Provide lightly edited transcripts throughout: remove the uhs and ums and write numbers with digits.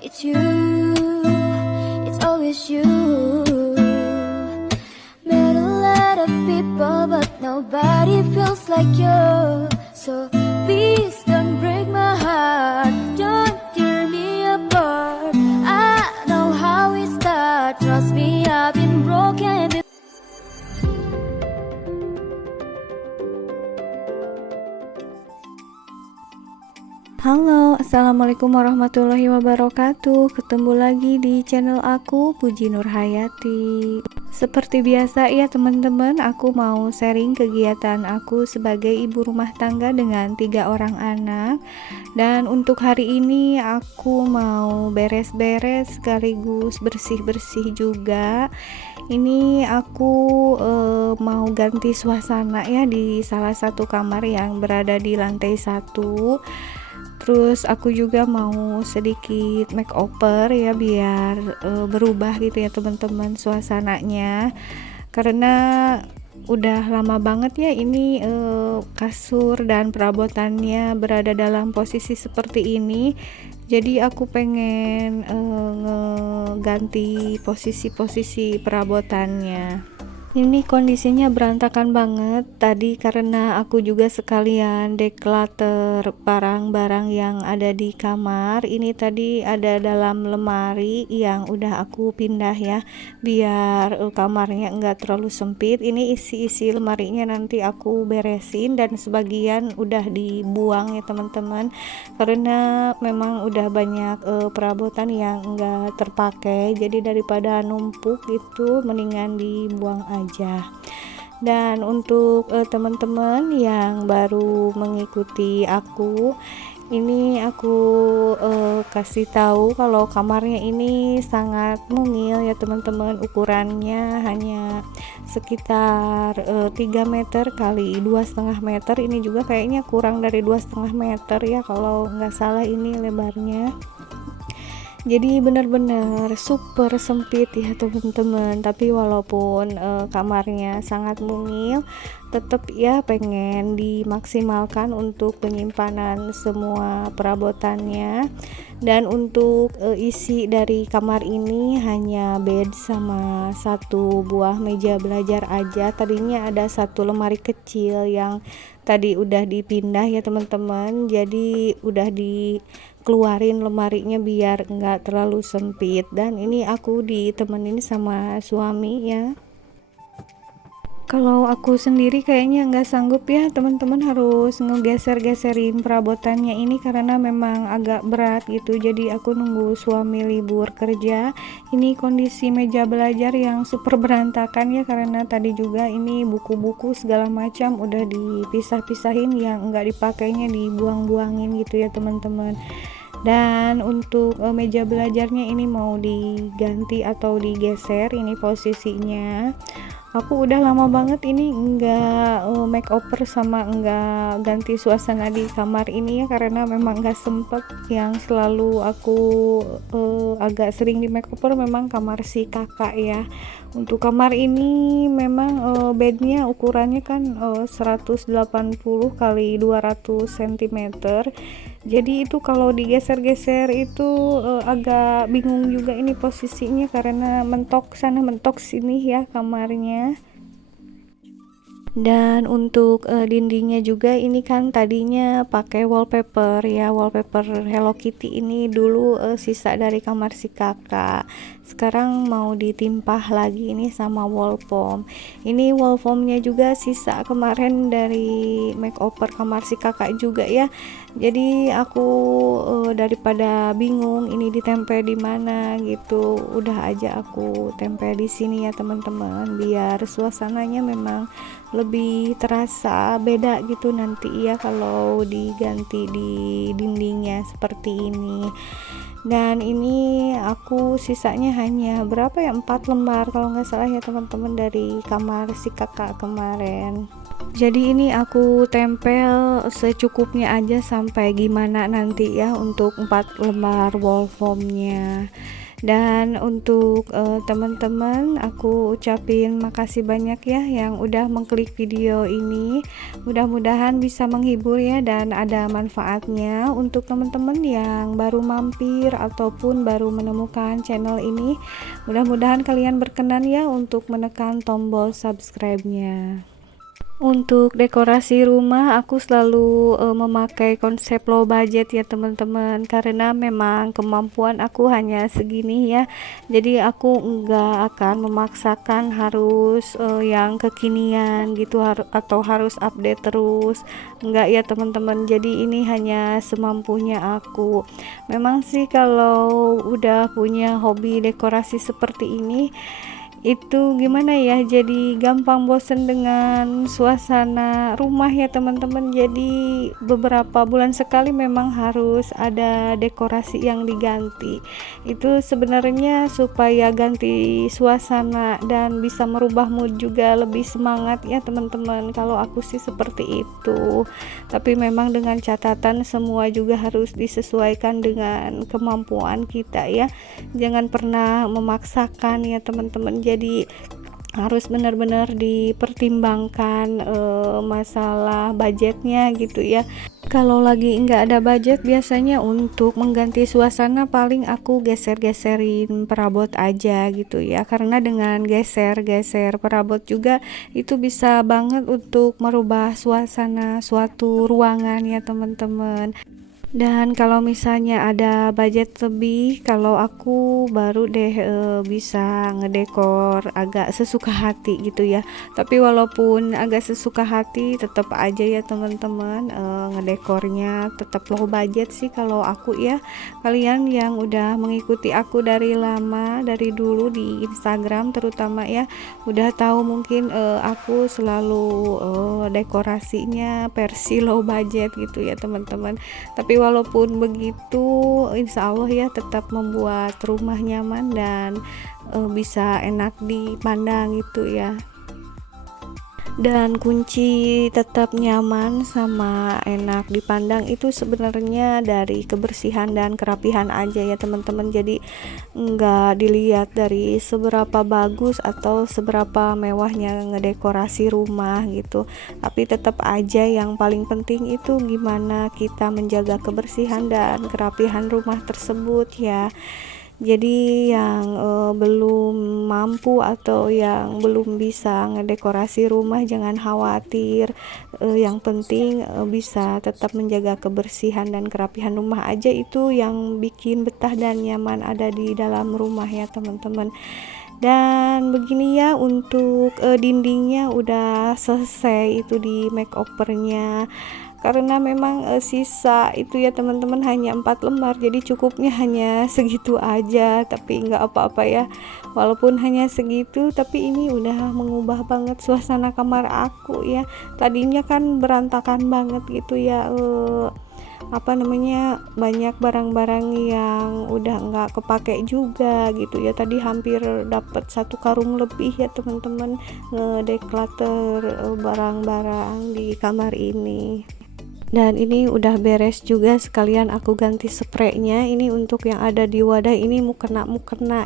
It's you, it's always you. Met a lot of people, but nobody feels like you. So please don't break my heart, don't tear me apart. I know how it starts, trust me, I've been broken before. Halo, assalamualaikum warahmatullahi wabarakatuh. Ketemu lagi di channel aku, Puji Nurhayati. Seperti biasa ya teman-teman, aku mau sharing kegiatan aku sebagai ibu rumah tangga dengan 3 orang anak. Dan untuk hari ini aku mau beres-beres sekaligus bersih-bersih juga. Ini aku mau ganti suasana ya di salah satu kamar yang berada di lantai 1. Terus aku juga mau sedikit makeover ya biar berubah gitu ya teman-teman suasananya, karena udah lama banget ya ini kasur dan perabotannya berada dalam posisi seperti ini. Jadi aku pengen ngeganti posisi-posisi perabotannya. Ini kondisinya berantakan banget tadi karena aku juga sekalian declutter barang-barang yang ada di kamar. Ini tadi ada dalam lemari yang udah aku pindah ya biar kamarnya enggak terlalu sempit. Ini isi-isi lemarinya nanti aku beresin dan sebagian udah dibuang ya teman-teman, karena memang udah banyak perabotan yang enggak terpakai. Jadi daripada numpuk gitu mendingan dibuang aja. Dan untuk teman-teman yang baru mengikuti aku, ini aku kasih tahu kalau kamarnya ini sangat mungil ya teman-teman. Ukurannya hanya sekitar 3 meter kali 2,5 meter. Ini juga kayaknya kurang dari 2,5 meter ya kalau nggak salah ini lebarnya. Jadi benar-benar super sempit ya teman-teman. Tapi walaupun kamarnya sangat mungil, tetap ya pengen dimaksimalkan untuk penyimpanan semua perabotannya. Dan untuk isi dari kamar ini hanya bed sama 1 buah meja belajar aja. Tadinya ada 1 lemari kecil yang tadi udah dipindah ya teman-teman. Jadi udah dikeluarin lemarinya biar enggak terlalu sempit. Dan ini aku ditemenin sama suami ya. Kalau aku sendiri kayaknya nggak sanggup ya teman-teman, harus ngegeser-geserin perabotannya ini karena memang agak berat gitu. Jadi aku nunggu suami libur kerja. Ini kondisi meja belajar yang super berantakan ya, karena tadi juga ini buku-buku segala macam udah dipisah-pisahin, yang nggak dipakainya dibuang-buangin gitu ya teman-teman. Dan untuk meja belajarnya ini mau diganti atau digeser ini posisinya. Aku udah lama banget ini enggak makeover sama enggak ganti suasana di kamar ini ya, karena memang enggak sempet. Yang selalu aku agak sering di makeover memang kamar si kakak ya. Untuk kamar ini memang bednya ukurannya kan 180 kali 200 cm. Jadi itu kalau digeser-geser itu agak bingung juga ini posisinya, karena mentok sana mentok sini ya kamarnya. Dan untuk dindingnya juga ini kan tadinya pakai wallpaper ya, wallpaper Hello Kitty. Ini dulu sisa dari kamar si kakak, sekarang mau ditimpah lagi ini sama wall foam. Ini wall foamnya juga sisa kemarin dari makeover kamar si kakak juga ya. Jadi aku daripada bingung ini ditempel di mana gitu, udah aja aku tempel di sini ya teman-teman, biar suasananya memang lebih terasa beda gitu nanti ya kalau diganti di dindingnya seperti ini. Dan ini aku sisanya hanya berapa ya, 4 lembar kalau nggak salah ya teman-teman dari kamar si kakak kemarin. Jadi ini aku tempel secukupnya aja sampai gimana nanti ya untuk 4 lembar wall foamnya. Dan untuk teman-teman, aku ucapin makasih banyak ya yang udah mengklik video ini. Mudah-mudahan bisa menghibur ya dan ada manfaatnya untuk teman-teman yang baru mampir ataupun baru menemukan channel ini. Mudah-mudahan kalian berkenan ya untuk menekan tombol subscribe-nya. Untuk dekorasi rumah aku selalu memakai konsep low budget ya teman-teman, karena memang kemampuan aku hanya segini ya, jadi aku enggak akan memaksakan harus yang kekinian gitu atau harus update terus, enggak ya teman-teman. Jadi ini hanya semampunya aku. Memang sih kalau udah punya hobi dekorasi seperti ini itu gimana ya, jadi gampang bosen dengan suasana rumah ya teman-teman. Jadi beberapa bulan sekali memang harus ada dekorasi yang diganti. Itu sebenarnya supaya ganti suasana dan bisa merubah mood juga, lebih semangat ya teman-teman. Kalau aku sih seperti itu, tapi memang dengan catatan semua juga harus disesuaikan dengan kemampuan kita ya, jangan pernah memaksakan ya teman-teman. Jadi harus benar-benar dipertimbangkan masalah budgetnya gitu ya. Kalau lagi nggak ada budget, biasanya untuk mengganti suasana paling aku geser-geserin perabot aja gitu ya, karena dengan geser-geser perabot juga itu bisa banget untuk merubah suasana suatu ruangan ya teman-teman. Dan kalau misalnya ada budget lebih, kalau aku baru deh bisa ngedekor agak sesuka hati gitu ya. Tapi walaupun agak sesuka hati, tetap aja ya teman-teman, ngedekornya tetap low budget sih kalau aku ya. Kalian yang udah mengikuti aku dari lama, dari dulu di Instagram terutama ya, udah tahu mungkin aku selalu dekorasinya versi low budget gitu ya teman-teman. Tapi walaupun begitu, insya Allah ya tetap membuat rumah nyaman dan bisa enak dipandang gitu ya. Dan kunci tetap nyaman sama enak dipandang itu sebenarnya dari kebersihan dan kerapihan aja ya teman-teman. Jadi nggak dilihat dari seberapa bagus atau seberapa mewahnya ngedekorasi rumah gitu, tapi tetap aja yang paling penting itu gimana kita menjaga kebersihan dan kerapihan rumah tersebut ya. Jadi yang belum mampu atau yang belum bisa ngedekorasi rumah jangan khawatir, yang penting bisa tetap menjaga kebersihan dan kerapihan rumah aja, itu yang bikin betah dan nyaman ada di dalam rumah ya teman-teman. Dan begini ya, untuk dindingnya udah selesai itu di makeovernya, karena memang sisa itu ya teman-teman hanya 4 lembar, jadi cukupnya hanya segitu aja. Tapi nggak apa-apa ya, walaupun hanya segitu, tapi ini udah mengubah banget suasana kamar aku ya. Tadinya kan berantakan banget gitu ya, banyak barang-barang yang udah nggak kepake juga gitu ya. Tadi hampir dapat 1 karung lebih ya teman-teman, ngedeclutter barang-barang di kamar ini. Dan ini udah beres juga, sekalian aku ganti spraynya. Ini untuk yang ada di wadah ini mukena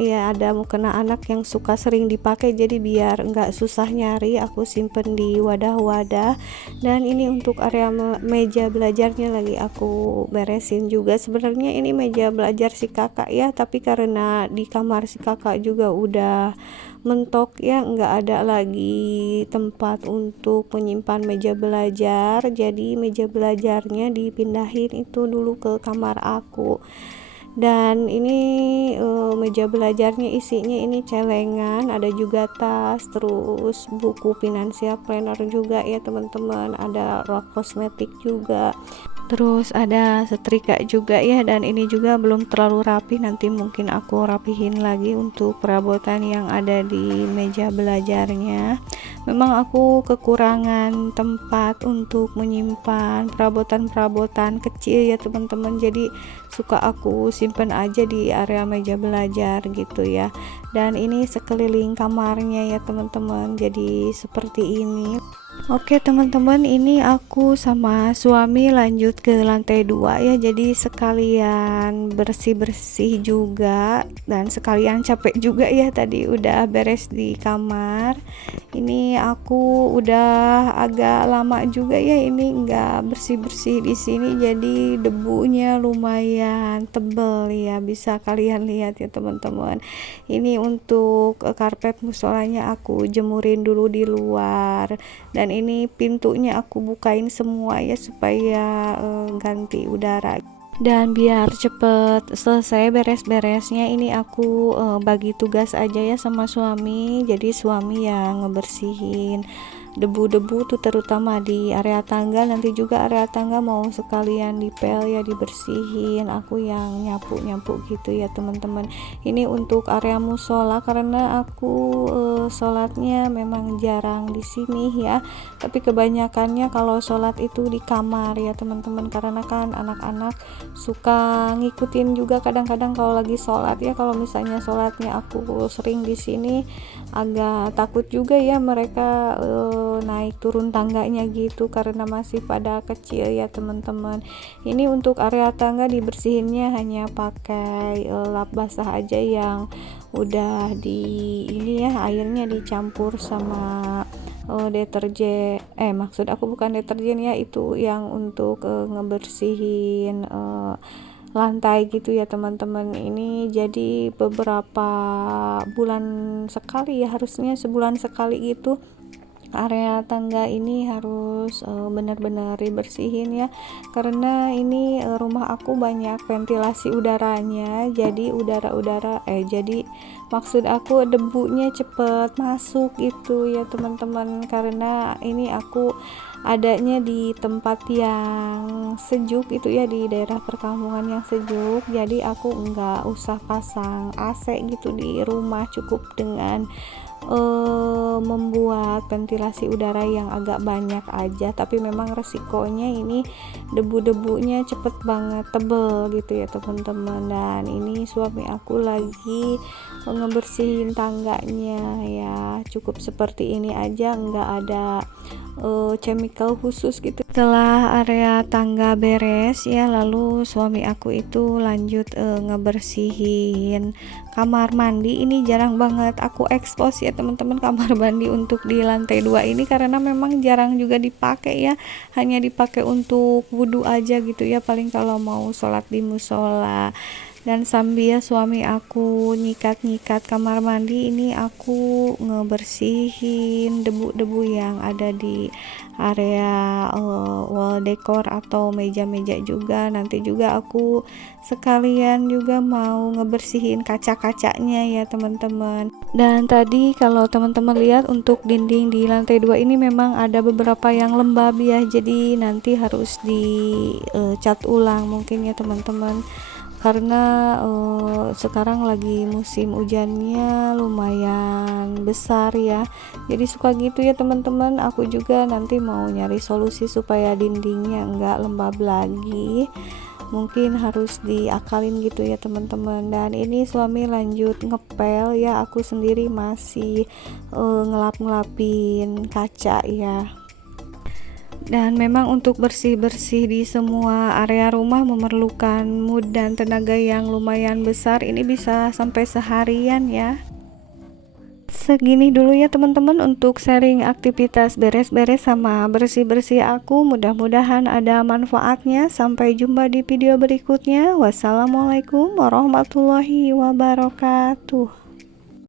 ya, ada mukena anak yang suka sering dipakai, jadi biar nggak susah nyari aku simpen di wadah-wadah. Dan ini untuk area meja belajarnya lagi aku beresin juga. Sebenarnya ini meja belajar si kakak ya, tapi karena di kamar si kakak juga udah mentok ya, nggak ada lagi tempat untuk menyimpan meja belajar, jadi meja belajarnya dipindahin itu dulu ke kamar aku. Dan ini meja belajarnya isinya ini celengan, ada juga tas, terus buku finansial planner juga ya teman-teman, ada rak kosmetik juga, terus ada setrika juga ya. Dan ini juga belum terlalu rapi, nanti mungkin aku rapihin lagi untuk perabotan yang ada di meja belajarnya. Memang aku kekurangan tempat untuk menyimpan perabotan-perabotan kecil ya teman-teman, jadi suka aku simpen aja di area meja belajar gitu ya. Dan ini sekeliling kamarnya ya teman-teman, jadi seperti ini. Oke teman-teman, ini aku sama suami lanjut ke lantai 2 ya, jadi sekalian bersih-bersih juga dan sekalian capek juga ya, tadi udah beres di kamar. Ini aku udah agak lama juga ya ini nggak bersih-bersih di sini, jadi debunya lumayan tebel ya, bisa kalian lihat ya teman-teman. Ini untuk karpet musolanya aku jemurin dulu di luar, dan ini pintunya aku bukain semua ya supaya ganti udara. Dan biar cepet selesai beres-beresnya, ini aku bagi tugas aja ya sama suami, jadi suami yang ngebersihin debu-debu tuh terutama di area tangga, nanti juga area tangga mau sekalian dipel ya, dibersihin, aku yang nyapu-nyapu gitu ya teman-teman. Ini untuk area musola karena aku sholatnya memang jarang di sini ya, tapi kebanyakannya kalau sholat itu di kamar ya teman-teman, karena kan anak-anak suka ngikutin juga kadang-kadang kalau lagi sholat ya. Kalau misalnya sholatnya aku sering di sini, agak takut juga ya mereka naik turun tangganya gitu karena masih pada kecil ya teman-teman. Ini untuk area tangga dibersihinnya hanya pakai lap basah aja yang udah di ini ya, airnya dicampur sama deterjen, maksud aku bukan deterjen ya, itu yang untuk ngebersihin lantai gitu ya teman-teman. Ini jadi beberapa bulan sekali ya, harusnya sebulan sekali gitu area tangga ini harus benar-benar dibersihin ya, karena ini rumah aku banyak ventilasi udaranya, jadi jadi maksud aku debunya cepet masuk gitu ya teman-teman, karena ini aku adanya di tempat yang sejuk itu ya, di daerah perkampungan yang sejuk, jadi aku nggak usah pasang AC gitu di rumah, cukup dengan membuat ventilasi udara yang agak banyak aja. Tapi memang resikonya ini debu-debunya cepet banget tebel gitu ya teman-teman. Dan ini suami aku lagi ngebersihin tangganya ya, cukup seperti ini aja, nggak ada chemical khusus gitu. Setelah area tangga beres ya, lalu suami aku itu lanjut ngebersihin kamar mandi. Ini jarang banget aku expose ya teman-teman, kamar mandi untuk di lantai 2 ini, karena memang jarang juga dipakai ya, hanya dipakai untuk wudhu aja gitu ya, paling kalau mau sholat di musola. Dan sambil suami aku nyikat-nyikat kamar mandi, ini aku ngebersihin debu-debu yang ada di area wall decor atau meja-meja juga. Nanti juga aku sekalian juga mau ngebersihin kaca-kacanya ya teman-teman. Dan tadi kalau teman-teman lihat untuk dinding di lantai 2 ini memang ada beberapa yang lembab ya, jadi nanti harus dicat ulang mungkin ya teman-teman, karena sekarang lagi musim hujannya lumayan besar ya, jadi suka gitu ya teman-teman. Aku juga nanti mau nyari solusi supaya dindingnya enggak lembab lagi, mungkin harus diakalin gitu ya teman-teman. Dan ini suami lanjut ngepel ya, aku sendiri masih ngelap-ngelapin kaca ya. Dan memang untuk bersih-bersih di semua area rumah memerlukan mood dan tenaga yang lumayan besar, ini bisa sampai seharian ya. Segini dulu ya teman-teman untuk sharing aktivitas beres-beres sama bersih-bersih aku, mudah-mudahan ada manfaatnya. Sampai jumpa di video berikutnya. Wassalamualaikum warahmatullahi wabarakatuh.